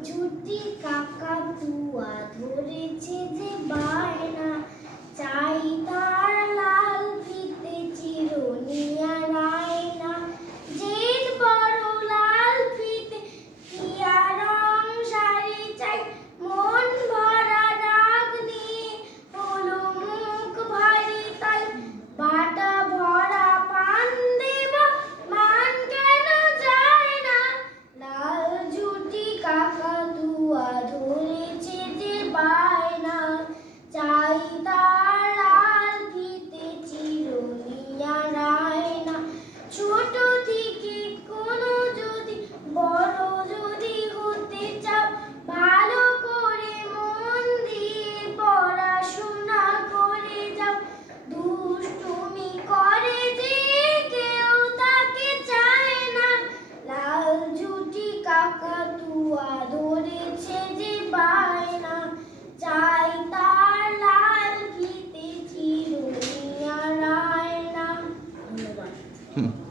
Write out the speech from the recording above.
झूठी का Hmm.